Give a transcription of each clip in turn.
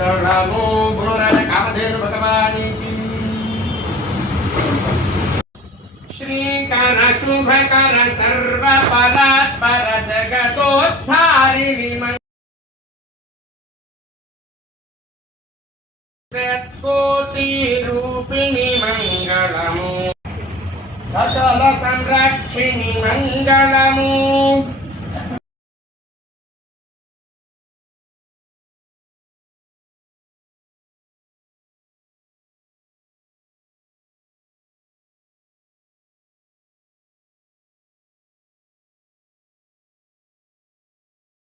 మంగళము పునరన కామధేను భగవానికి శ్రీకర శుభకర సర్వ పరాత్పర జగతోద్ధారిణి కోటి రూపిణి మంగళము సచల సంరక్షిణి మంగళము.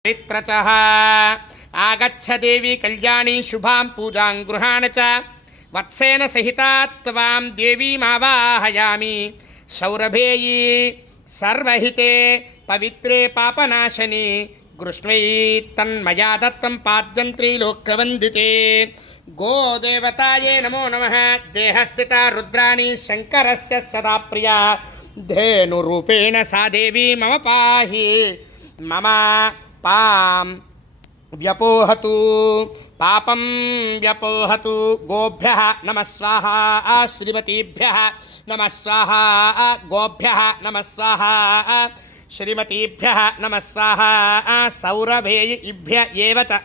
చరిత్రచः ఆగచ్చ దేవి కళ్యాణి శుభాం పూజాం గృహాణ చ వత్సేన సహితా త్వాం దేవీమావాహయామి సౌరభేయీ సర్వహితే పవిత్రే పాపనాశని గృష్ణై తన్మయా దత్తం పాద్యం త్రైలోక్యవందితే గోదేవతాయే నమో నమః దేహస్థిత రుద్రాణి శంకరస్య సదా ప్రియా ధేనురూపేణ సా దేవి మమ పాహి మమ పాం వ్యపోహతు పాపం వ్యపోహతు గోభ్య నమ స్వాహ శ్రీమతీభ్య నమ స్వాహ గోభ్య నమ స్వాహ శ్రీమతీభ్య నమ స్వాహ సౌరభేయిభ్య ఏవ చ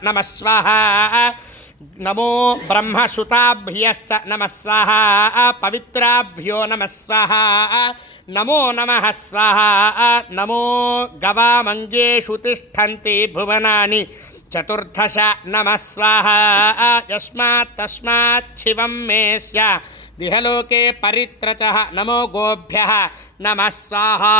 नमो ब्रह्मश्रुताभ्यश्च नमः स्वाहा, पवित्राभ्यो नमः स्वाहा, नमो नमः स्वाहा, नमो गवामङ्गेषु तिष्ठन्ति भुवनानि चतुर्दश नमः स्वाहा, यस्मात् तस्मात् शिवं मे दिहलोके परित्रचः नमो गोभ्यः नमः स्वाहा।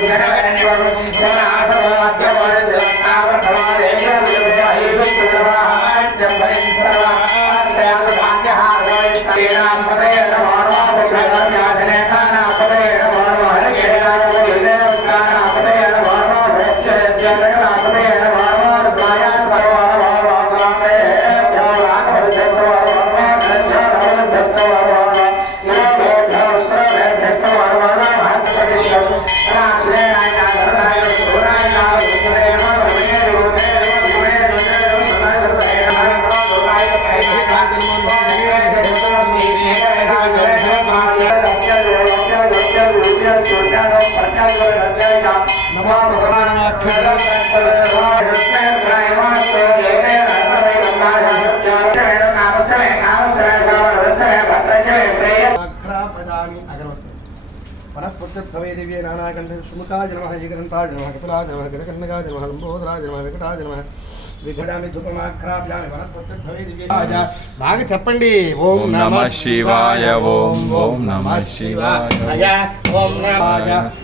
jangan jangan नमो वनस्पत्यर्थवेदिव्ये नानाकण्ठे सुमुखाय नमः जगदन्ताय नमः कपिलाय नमः गजकन्नकाय नमः लम्बोदराय नमः वेकटाय नमः విఘడామి ధూపమాక్రాభ్యామి వనస్పతిర్భవేది బాగా చెప్పండి ఓం నమ శివాయ ఓం ఓం నమ శివాయ ఓం నమాయ